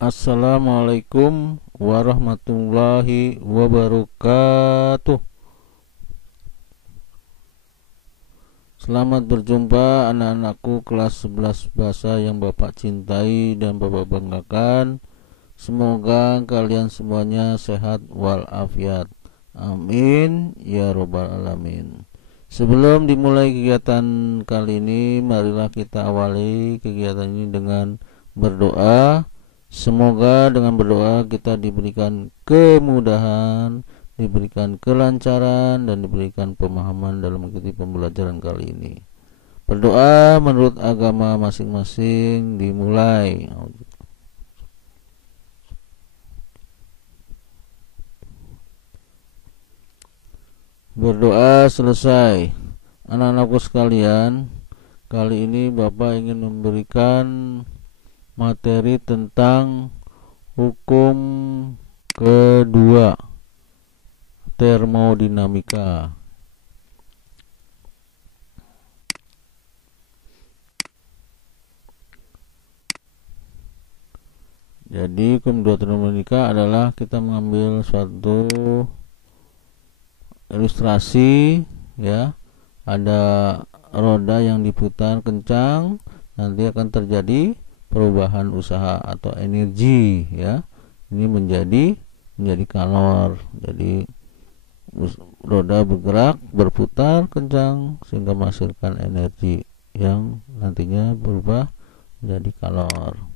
Assalamualaikum warahmatullahi wabarakatuh. Selamat berjumpa anak-anakku kelas 11 bahasa yang Bapak cintai dan Bapak banggakan. Semoga kalian semuanya sehat walafiat. Amin ya robbal alamin. Sebelum dimulai kegiatan kali ini, marilah kita awali kegiatan ini dengan berdoa. Semoga dengan berdoa kita diberikan kemudahan, diberikan kelancaran, dan diberikan pemahaman dalam mengikuti pembelajaran kali ini. Berdoa menurut agama masing-masing dimulai. Berdoa selesai. Anak-anakku sekalian, kali ini Bapak ingin memberikan materi tentang hukum kedua, termodinamika. Jadi hukum kedua termodinamika adalah kita mengambil suatu ilustrasi, ya, ada roda yang diputar kencang, nanti akan terjadi perubahan usaha atau energi, ya. Ini menjadi kalor. Jadi roda bergerak, berputar kencang sehingga menghasilkan energi yang nantinya berubah menjadi kalor.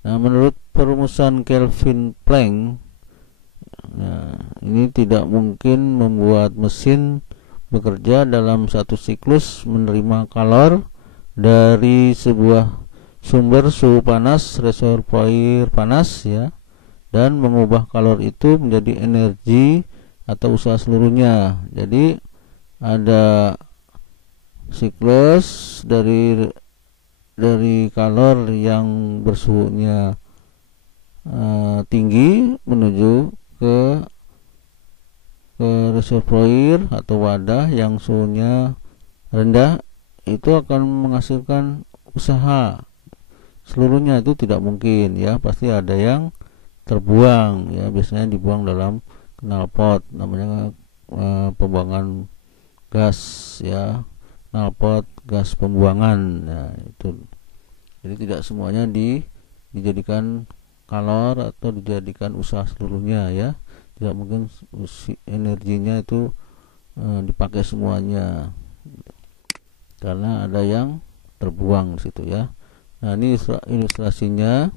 Nah, menurut perumusan Kelvin Planck, ini tidak mungkin membuat mesin bekerja dalam satu siklus menerima kalor dari sebuah sumber suhu panas, reservoir panas, ya, dan mengubah kalor itu menjadi energi atau usaha seluruhnya. Jadi ada siklus dari kalor yang bersuhunya tinggi menuju ke reservoir atau wadah yang suhunya rendah, itu akan menghasilkan usaha seluruhnya. Itu tidak mungkin, ya, pasti ada yang terbuang, ya, biasanya dibuang dalam knalpot, namanya pembuangan gas, ya, knalpot gas pembuangan. Nah, itu jadi tidak semuanya dijadikan kalor atau dijadikan usaha seluruhnya, ya, tidak mungkin energinya itu dipakai semuanya karena ada yang terbuang di situ, ya. Nah, ini ilustrasinya.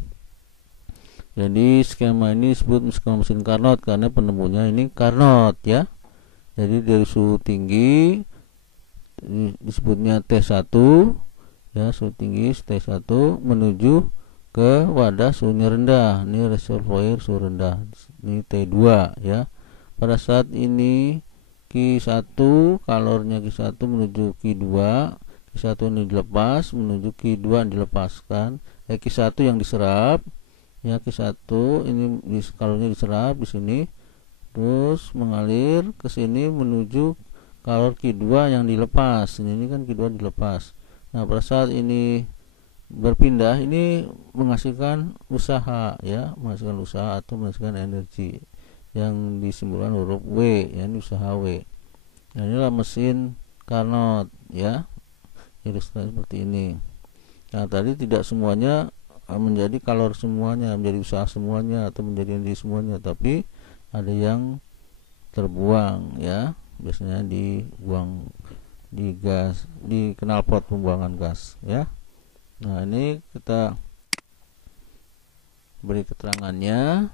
Jadi skema ini disebut skema mesin Carnot karena penemunya ini Carnot, ya. Jadi dari suhu tinggi disebutnya T1, ya, suhu tinggi T1 menuju ke wadah suhunya rendah. Ini reservoir suhu rendah. Ini T2, ya. Pada saat ini Q1, kalornya Q1 menuju Q2, Q1 ini dilepas menuju Q2 dilepaskan. Q1 yang diserap, ya, Q1 ini kalornya diserap di sini, terus mengalir ke sini menuju kalor Q2 yang dilepas. Ini kan Q2 dilepas. Nah, pada saat ini berpindah, ini menghasilkan usaha, ya, menghasilkan usaha atau menghasilkan energi yang disimbolkan huruf W, ya, ini usaha W. Nah, inilah mesin Carnot, ya, ilustrasi seperti ini. Nah, tadi tidak semuanya menjadi kalor semuanya, menjadi usaha semuanya atau menjadi energi semuanya, tapi ada yang terbuang, ya, biasanya dibuang di gas, di knalpot pembuangan gas, ya. Nah, ini kita beri keterangannya.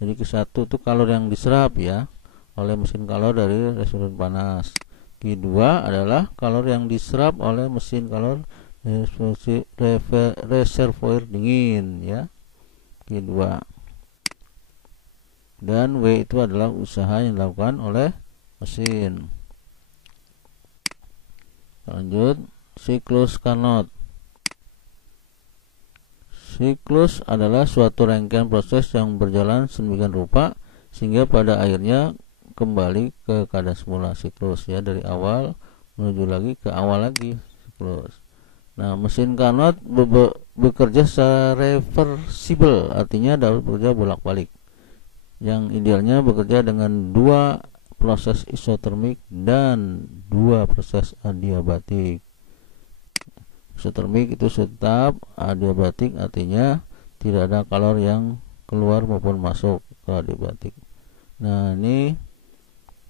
Jadi Q1 itu kalor yang diserap, ya, oleh mesin kalor dari reservoir panas. Q2 adalah kalor yang diserap oleh mesin kalor reservoir dingin, ya, Q2. Dan W itu adalah usaha yang dilakukan oleh mesin. Lanjut, siklus Carnot. Siklus adalah suatu rangkaian proses yang berjalan sedemikian rupa sehingga pada akhirnya kembali ke keadaan semula. Siklus, ya, dari awal menuju lagi ke awal lagi, siklus. Nah, mesin Carnot bekerja secara reversible, artinya dapat bekerja bolak-balik. Yang idealnya bekerja dengan 2 proses isotermik dan 2 proses adiabatik. Isotermik itu tetap, adiabatik artinya tidak ada kalor yang keluar maupun masuk ke adiabatik. Nah, ini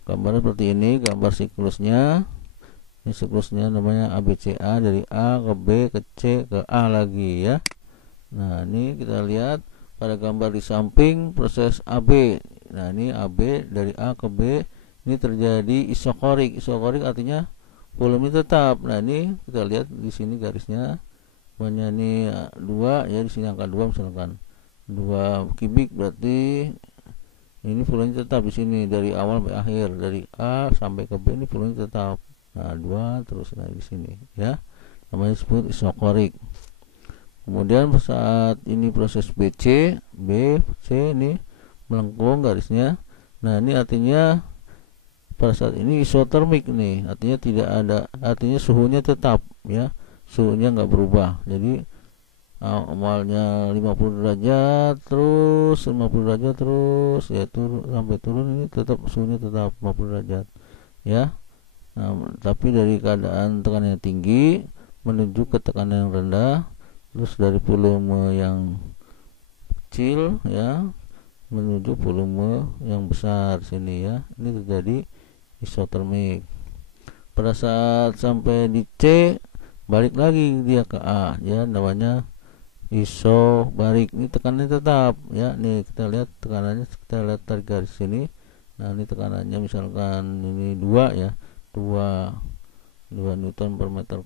gambar seperti ini, gambar siklusnya. Ini siklusnya namanya ABCA, dari A ke B ke C ke A lagi ya. Nah, ini kita lihat pada gambar di samping proses AB. Nah, ini AB dari A ke B ini terjadi isokorik. Isokorik artinya volume tetap. Nah, ini kita lihat di sini garisnya, banyak ini 2 ya, di sini angka 2 misalkan 2 kubik, berarti ini volume tetap di sini dari awal sampai akhir, dari A sampai ke B ini volume tetap. Nah, 2 terus di sini ya, namanya disebut isokorik. Kemudian saat ini proses BC, ini melengkung garisnya. Nah, ini artinya pada saat ini isotermik nih, artinya tidak ada, artinya suhunya tetap ya, suhunya nggak berubah. Jadi awalnya 50 derajat terus 50 derajat terus ya, sampai turun ini tetap suhunya tetap 50 derajat ya. Nah, tapi dari keadaan tekanan yang tinggi menuju ke tekanan yang rendah, terus dari volume yang kecil ya menuju volume yang besar sini ya, ini terjadi isotermik. Pada saat sampai di C, balik lagi dia ke A ya, namanya isobarik. Ini tekanannya tetap ya, nih kita lihat tekanannya, kita lihat tarik garis sini. Nah, ini tekanannya misalkan ini 2 ya, 2 Newton per meter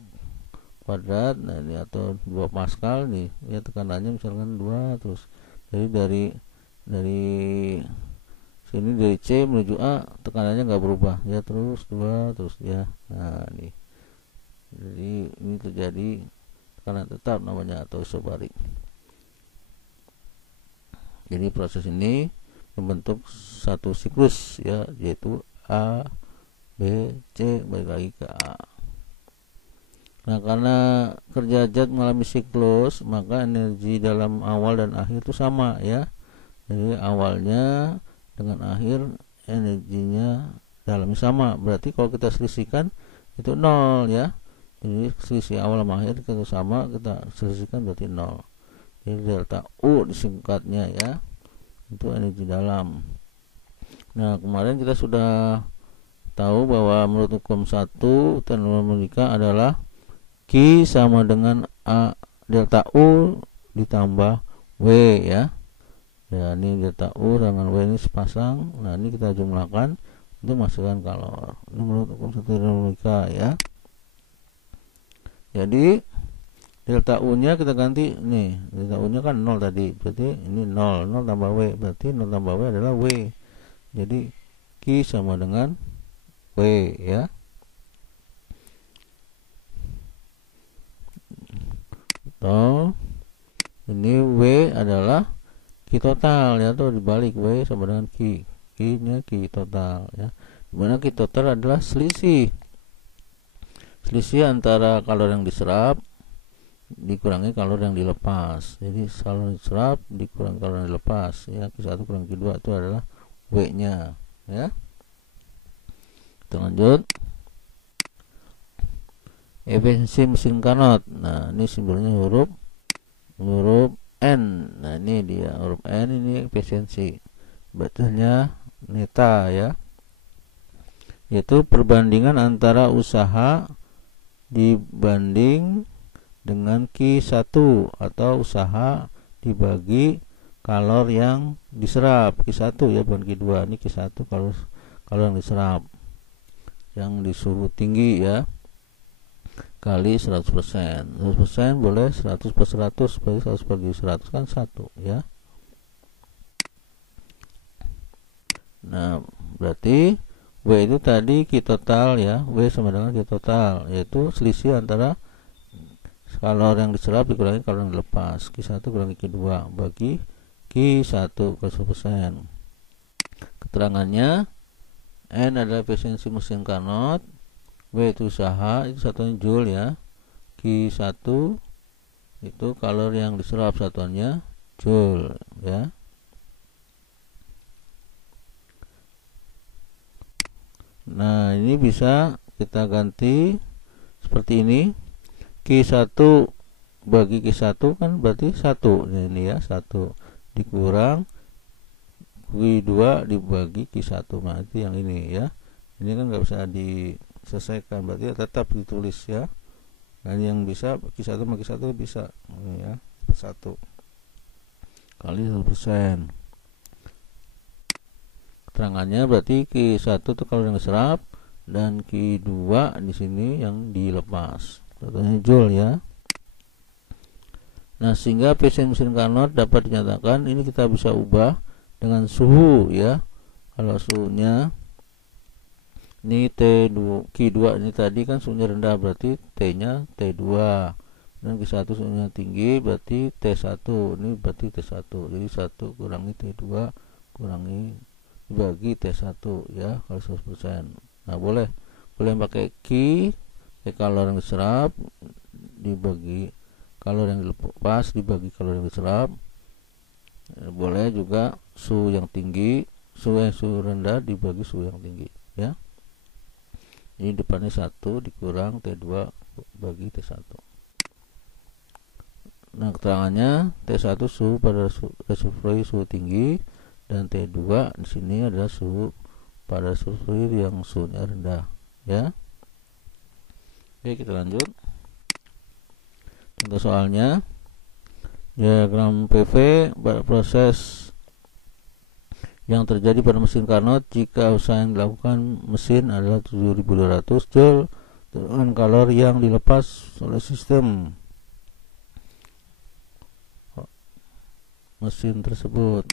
kuadrat. Nah, ini atau 2 Pascal nih ya, tekanannya misalkan 2 terus. Jadi dari sini dari C menuju A tekanannya nggak berubah ya, terus 2 terus ya. Nah, ini jadi ini terjadi tekanan tetap namanya atau isobarik. Jadi proses ini membentuk satu siklus ya, yaitu A B C balik lagi ke A. Nah, karena kerja zat mengalami siklus, maka energi dalam awal dan akhir itu sama ya. Jadi awalnya dengan akhir energinya dalamnya sama. Berarti kalau kita selisihkan itu 0 ya. Jadi selisih awal sama akhir kita sama, kita selisihkan berarti 0. Jadi delta U disingkatnya ya. Itu energi dalam. Nah, kemarin kita sudah tahu bahwa menurut hukum 1 termodinamika adalah Q sama dengan A delta U ditambah W ya. Ya, ini delta U dengan W ini sepasang. Nah, ini kita jumlahkan untuk menghasilkan kalor. Ini menurut hukum 1 termodinamika ya. Jadi delta U nya kita ganti nih, delta U nya kan 0 tadi, berarti ini 0 tambah W, berarti 0 tambah W adalah W. Jadi Q sama dengan W ya. Atau ini W adalah Q total ya, atau dibalik, W sama dengan Q nya Q total ya, dimana Q total adalah selisih antara kalor yang diserap dikurangi kalor yang dilepas. Jadi kalor yang diserap dikurangi kalor yang dilepas ya, Q1 kurang Q2 itu adalah W nya ya. Kita lanjut. Efisiensi mesin Carnot. Nah, ini simbolnya huruf N. Nah, ini dia huruf N, ini efisiensi. Bacanya neta ya. Yaitu perbandingan antara usaha dibanding dengan Q1 atau usaha dibagi kalor yang diserap. Q1 ya, bukan Q2. Ini Q1 kalor yang diserap yang di suhu tinggi ya, kali 100%. 100% boleh 100 per 100, berarti 100 per 100 kan 1 ya. Nah, berarti W itu tadi Q total ya, W sama dengan Q total, yaitu selisih antara kalor yang diserap dikurangi kalor yang dilepas. Q1 kurangi Q2 bagi Q1 per 100%. Keterangannya, N adalah efisiensi mesin Carnot, W itu usaha, itu satunya joule ya. Q1 itu kalor yang diserap, satuannya joule ya. Nah, ini bisa kita ganti seperti ini. Q1 bagi Q1 kan berarti 1. Ini ya, 1 dikurang Q2 dibagi Q1. Nah, itu yang ini ya. Ini kan nggak bisa diselesaikan, berarti tetap ditulis ya. Dan yang bisa Q1 bagi Q1 bisa ini ya, 1 kali 100%. Keterangannya berarti Q1 itu kalau yang diserap dan Q2 di sini yang dilepas. Contohnya joule ya. Nah, sehingga mesin Carnot dapat dinyatakan, ini kita bisa ubah dengan suhu ya. Kalau suhunya ini T2, Q2 ini tadi kan suhunya rendah, berarti T-nya T2. Dan Q1 suhunya tinggi, berarti T1. Ini berarti T1. Jadi 1 kurangi T2 kurangi dibagi T1 ya, kalau 100%. Nah, boleh pakai Q, kalor yang diserap dibagi kalor yang dilepas dibagi kalor yang diserap. Boleh juga suhu yang tinggi, suhu rendah dibagi suhu yang tinggi ya. Ini depannya 1 dikurang T2 bagi T1. Nah, keterangannya T1 suhu pada reservoir suhu tinggi, dan T2 di sini adalah suhu pada reservoir yang suhunya rendah ya. Oke, kita lanjut. Contoh soalnya, diagram PV pada proses yang terjadi pada mesin Carnot jika usaha yang dilakukan mesin adalah 7200 joule dengan kalor yang dilepas oleh sistem mesin tersebut.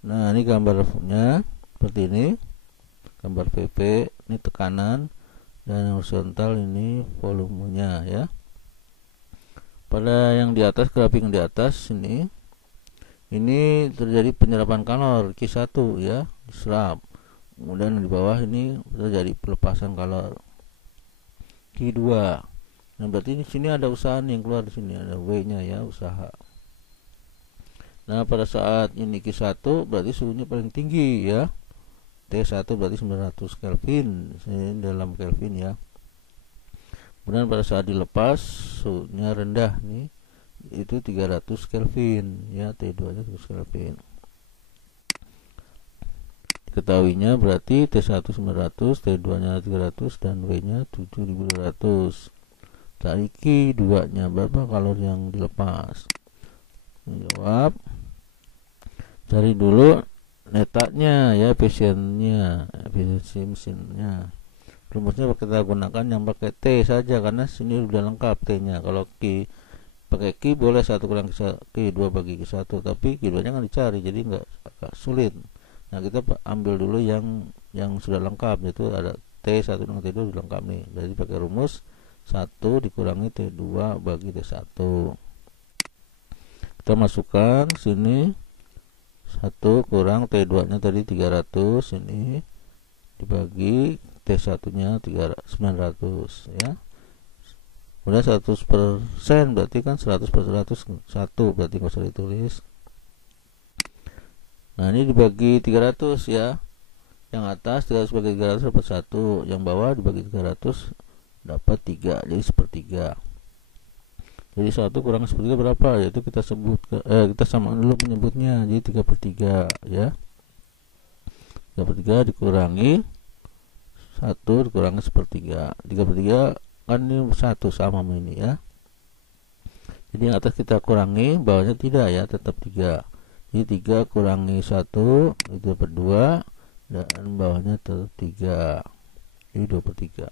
Nah, ini gambarnya seperti ini. Gambar PP, ini tekanan, dan horizontal ini volumenya ya. Pada yang di atas, grafik yang di atas ini terjadi penyerapan kalor Q1 ya, diserap. Kemudian di bawah ini terjadi pelepasan kalor Q2. Nah, berarti di sini ada usaha yang keluar, di sini ada W-nya ya, usaha. Nah, pada saat ini Q1 berarti suhunya paling tinggi ya. T1 berarti 900 Kelvin, ini dalam Kelvin ya. Kemudian pada saat dilepas suhunya rendah nih, itu 300 Kelvin ya, T2 nya 300 Kelvin. Diketahuinya berarti T1 900, T2 nya 300, dan W nya 7200. Cari Q2 nya berapa kalor yang dilepas. Jawab, cari dulu netaknya ya, efisiensi mesinnya. Rumusnya kita gunakan yang pakai T saja, karena sini sudah lengkap T-nya. Kalau Q pakai Q boleh 1 kurang Q2 bagi Q1, tapi Q2 nya kan dicari, jadi agak sulit. Nah, kita ambil dulu yang sudah lengkap, yaitu ada T1 dengan T2 sudah lengkap nih. Jadi pakai rumus 1 dikurangi T2 bagi T1. Kita masukkan sini 1 kurang T2 nya tadi 300, ini dibagi T1 nya 900 ya. Kemudian 100% berarti kan 100/100 1, berarti nggak usah ditulis. Nah, ini dibagi 300 ya. Yang atas 300 bagi 300 dapat 1, yang bawah dibagi 300 dapat 3, jadi sepertiga. Jadi 1 kurang sepertiga berapa? Yaitu kita kita samakan dulu menyebutnya, jadi 3/3 ya. 3/3 dikurangi 1 dikurangi sepertiga. 3/3 kan ini 1 sama ini ya. Jadi yang atas kita kurangi, bawahnya tidak ya, tetap 3. Jadi 3 kurangi 1 itu dapat 2, dan bawahnya tetap 3. Jadi 2/3.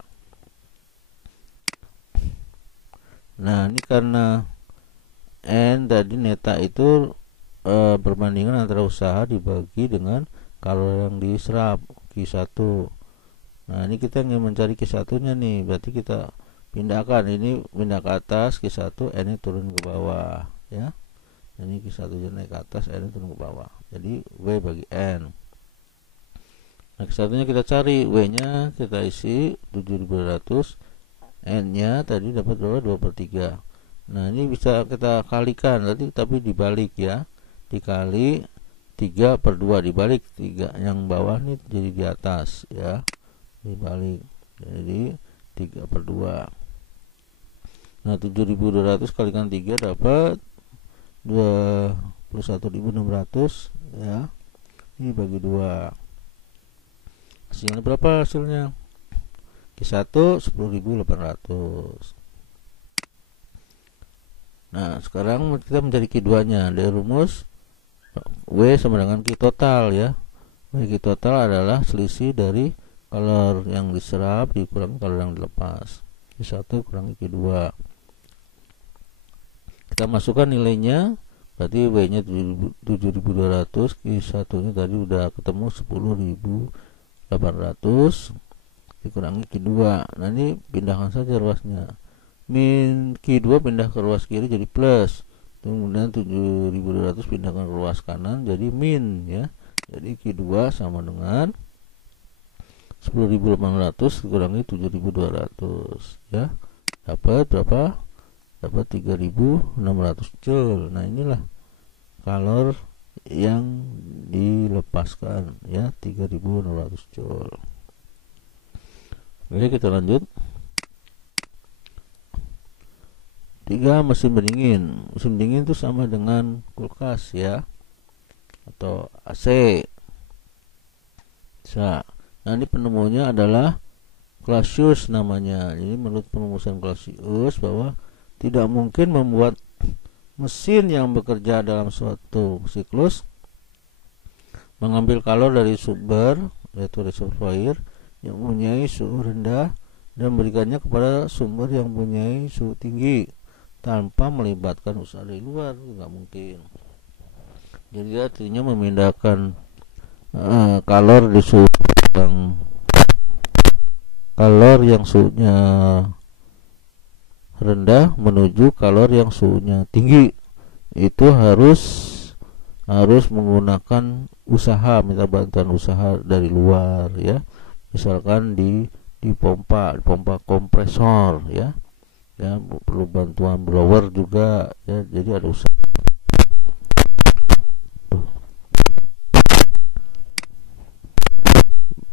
Nah, ini karena N tadi neta itu perbandingan antara usaha dibagi dengan kalor yang diserap Q1. Nah, ini kita ingin mencari Q1 nya nih, berarti kita pindahkan, ini pindah ke atas Q1, N nya turun ke bawah ya. Ini Q1 nya naik ke atas, N nya turun ke bawah, jadi W bagi N. Nah, Q1 nya kita cari, W nya kita isi 7200, N nya tadi dapat berapa? 2/3. Nah, ini bisa kita kalikan tapi dibalik ya. Dikali 3/2, dibalik 3 yang bawah nih jadi di atas ya. Dibalik. Jadi 3/2. Nah, 7.200 kalikan 3 dapat 21.600 ya. Ini bagi 2. Hasilnya berapa hasilnya? Q1 10.800. Nah, sekarang kita mencari Q2-nya. Dari rumus W sama dengan Q total ya. Q total adalah selisih dari kalor yang diserap dikurangi kalor yang dilepas. Q1 kurangi Q2. Kita masukkan nilainya, berarti W-nya 7.200, Q1-nya tadi udah ketemu 10.800 dikurangi Q2. Nah, ini pindahkan saja ruasnya. Min Q2 pindah ke ruas kiri jadi plus, kemudian 7.200 pindahkan ke ruas kanan jadi min ya. Jadi Q2 sama dengan 10.800 dikurangi 7.200 ya. Dapat berapa? Dapat 3.600 joule. Nah, inilah kalor yang dilepaskan ya, 3.600 joule. Oke, kita lanjut. 3. Mesin pendingin. Mesin pendingin itu sama dengan kulkas ya, atau AC. Bisa. Nah, ini penemunya adalah Clausius namanya. Jadi menurut perumusan Clausius bahwa tidak mungkin membuat mesin yang bekerja dalam suatu siklus mengambil kalor dari sumber, yaitu reservoir yang mempunyai suhu rendah dan memberikannya kepada sumber yang mempunyai suhu tinggi tanpa melibatkan usaha dari luar. Nggak mungkin. Jadi artinya memindahkan kalor di suhu yang suhunya rendah menuju kalor yang suhunya tinggi, itu harus menggunakan usaha, minta bantuan usaha dari luar ya. Misalkan di pompa kompresor ya, perlu bantuan blower juga ya. Jadi ada usaha.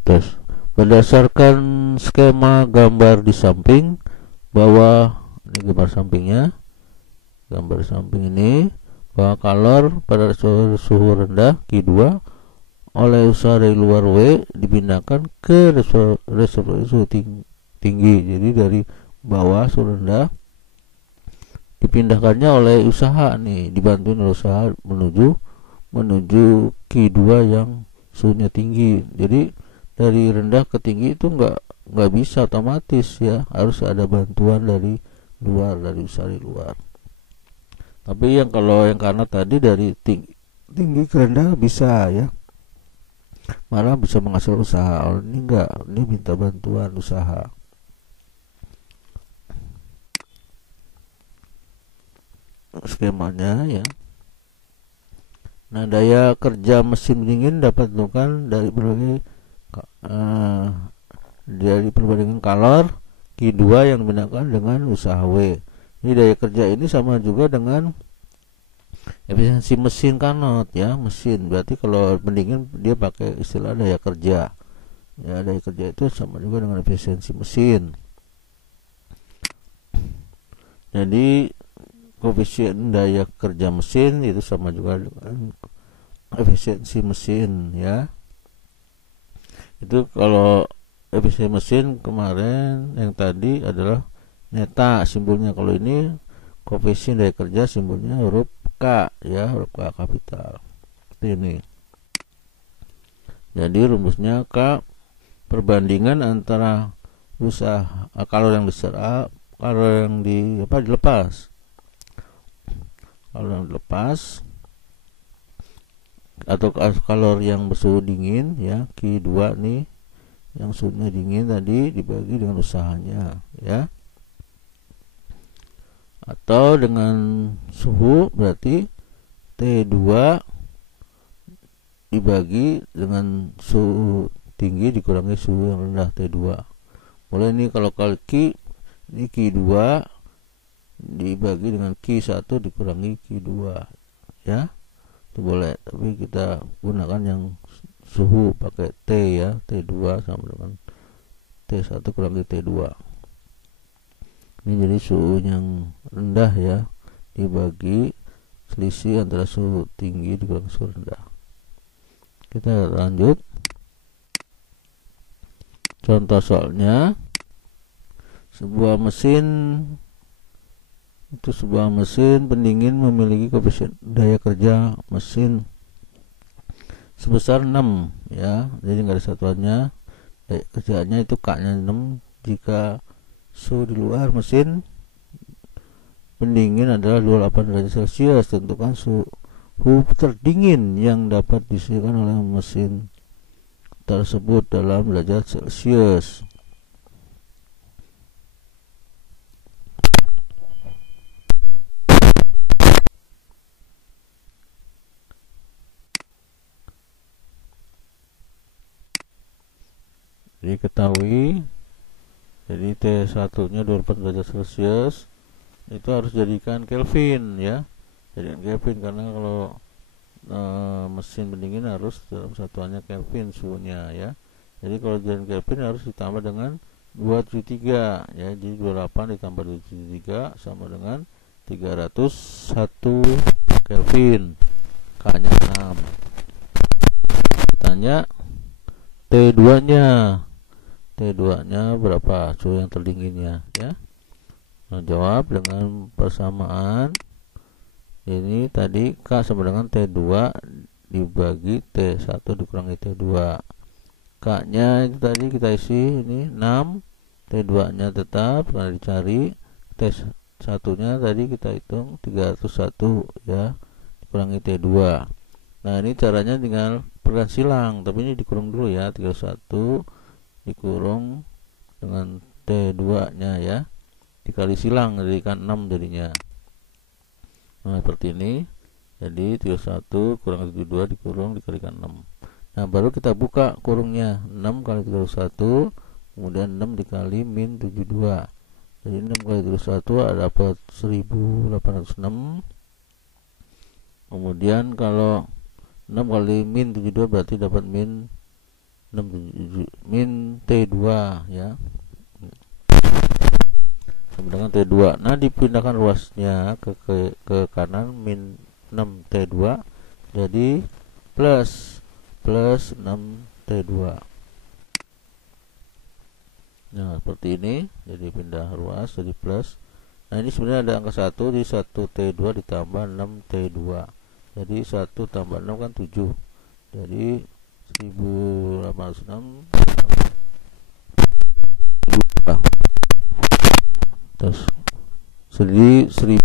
Terus berdasarkan skema gambar di samping bahwa ini gambar sampingnya, gambar samping ini, bahwa kalor pada suhu rendah Q2 oleh usaha dari luar W dipindahkan ke reservoir suhu tinggi. Jadi dari bawah suhu rendah dipindahkannya oleh usaha nih, dibantuin oleh usaha menuju Q2 yang suhunya tinggi. Jadi dari rendah ke tinggi itu nggak bisa otomatis ya, harus ada bantuan dari luar, dari usaha di luar. Tapi kalau yang karena tadi dari tinggi ke rendah bisa ya, malah bisa menghasilkan usaha. Ini enggak, ini minta bantuan usaha. Skemanya ya. Nah, daya kerja mesin pendingin dapat ditentukan dari perbandingan kalor Q2 yang digunakan dengan usaha W. Ini daya kerja ini sama juga dengan efisiensi mesin Carnot ya, mesin. Berarti kalau pendingin dia pakai istilah daya kerja. Ya, daya kerja itu sama juga dengan efisiensi mesin. Jadi koefisien daya kerja mesin itu sama juga dengan efisiensi mesin ya. Itu kalau efisiensi mesin kemarin yang tadi adalah neta simbolnya. Kalau ini koefisien daya kerja simbolnya huruf K ya, huruf K kapital. Ini. Jadi rumusnya K perbandingan antara usaha kalor yang diserap, kalor yang dilepas. Kalor yang dilepas atau kalor yang bersuhu dingin ya, Q2 nih yang suhunya dingin tadi dibagi dengan usahanya ya, atau dengan suhu berarti T2 dibagi dengan suhu tinggi dikurangi suhu yang rendah T2. Mulai ini kalau kali ini Q2 dibagi dengan Q1 dikurangi Q2 ya, itu boleh. Tapi kita gunakan yang suhu pakai T ya, T2 sama dengan T1 kurangi T2. Ini jadi suhu yang rendah ya, dibagi selisih antara suhu tinggi dikurangi suhu rendah. Kita lanjut contoh soalnya. Sebuah mesin pendingin memiliki koefisien daya kerja mesin sebesar 6 ya, jadi nggak ada satuannya. Daya kerjanya itu K-nya 6 jika suhu di luar mesin pendingin adalah 28 derajat Celcius. Tentukan suhu terdingin yang dapat dihasilkan oleh mesin tersebut dalam derajat Celcius. Jadi ketahui, jadi T1 nya 28 derajat Celcius itu harus jadikan Kelvin ya, jadikan Kelvin karena kalau mesin pendingin harus dalam satuannya Kelvin suhunya ya. Jadi kalau jadikan Kelvin harus ditambah dengan 273 ya, jadi 28 ditambah 273 sama dengan 301 Kelvin, K nya 6. Ditanya T2 nya berapa suhu yang terdinginnya ya. Nah, jawab dengan persamaan ini tadi K sama dengan T2 dibagi T1 dikurangi T2. K nya itu tadi kita isi ini 6, T2 nya tetap karena dicari, T1 nya tadi kita hitung 301 ya, dikurangi T2. Nah ini caranya tinggal pergan silang, tapi ini dikurung dulu ya, 31 dikurung dengan T2 nya ya, dikali silang jadikan 6 jadinya. Nah seperti ini, jadi 31 kurang 72 dikurung dikalikan 6. Nah baru kita buka kurungnya, 6 kali 31 kemudian 6 dikali min 72, jadi 6 kali 31 dapat 1806. Kemudian kalau 6 kali min 72 berarti dapat min T2 ya, sama dengan T2. Nah dipindahkan ruasnya ke kanan, min 6 T2 jadi plus 6 T2. Nah seperti ini, jadi pindah ruas jadi plus. Nah ini sebenarnya ada angka 1, di 1 T2 ditambah 6 T2, jadi 1 tambah 6 kan 7, jadi 1806 terus jadi 1000.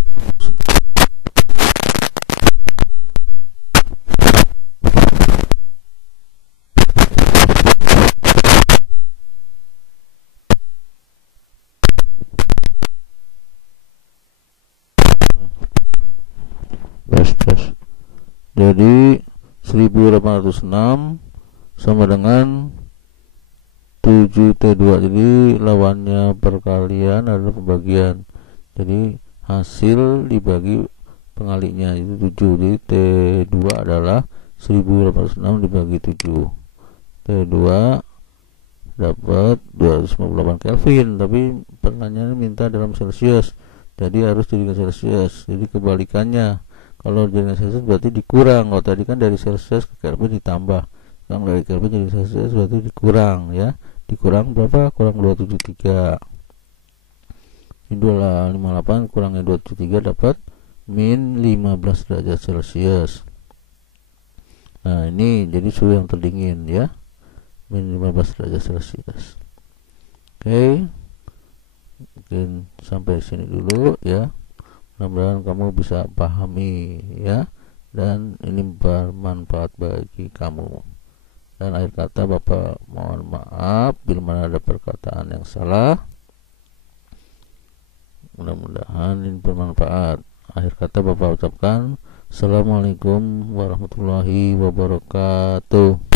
Jadi 1806 sama dengan 7T2, jadi lawannya perkalian adalah pembagian, jadi hasil dibagi pengalinya itu 7, jadi T2 adalah 1806 dibagi 7, T2 dapat 258 Kelvin, tapi pertanyaannya minta dalam Celcius, jadi harus jadikan Celcius. Jadi kebalikannya, kalau jadikan Celcius berarti dikurang, kalau tadi kan dari Celcius ke Kelvin ditambah, sekarang dari Kelvin jadi Celcius berarti dikurang ya, dikurang berapa? Kurang 273, ini 258 kurangnya 273 dapat min 15 derajat Celcius. Nah ini jadi suhu yang terdingin ya, min 15 derajat Celcius. Oke, mungkin sampai sini dulu ya, mudah-mudahan kamu bisa pahami ya, dan ini bermanfaat bagi kamu. Dan akhir kata Bapak mohon maaf bila mana ada perkataan yang salah, mudah-mudahan ini bermanfaat. Akhir kata Bapak ucapkan Assalamualaikum warahmatullahi wabarakatuh.